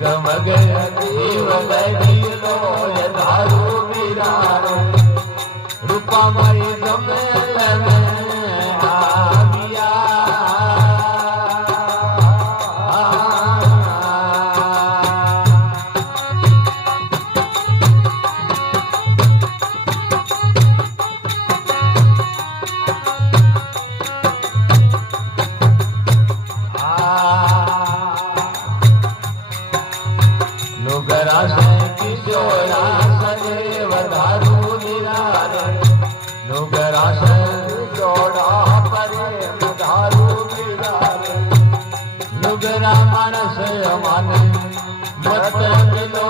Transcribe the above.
जगमग जीव गईलो धारू बिरारो रूपामय जमेल में आविया नुगरा से किशोरा सदैव धारू निरारे नुगरा से जोड़ा प्रेम धारू निरारे नुगरा मानस माने मत मिलो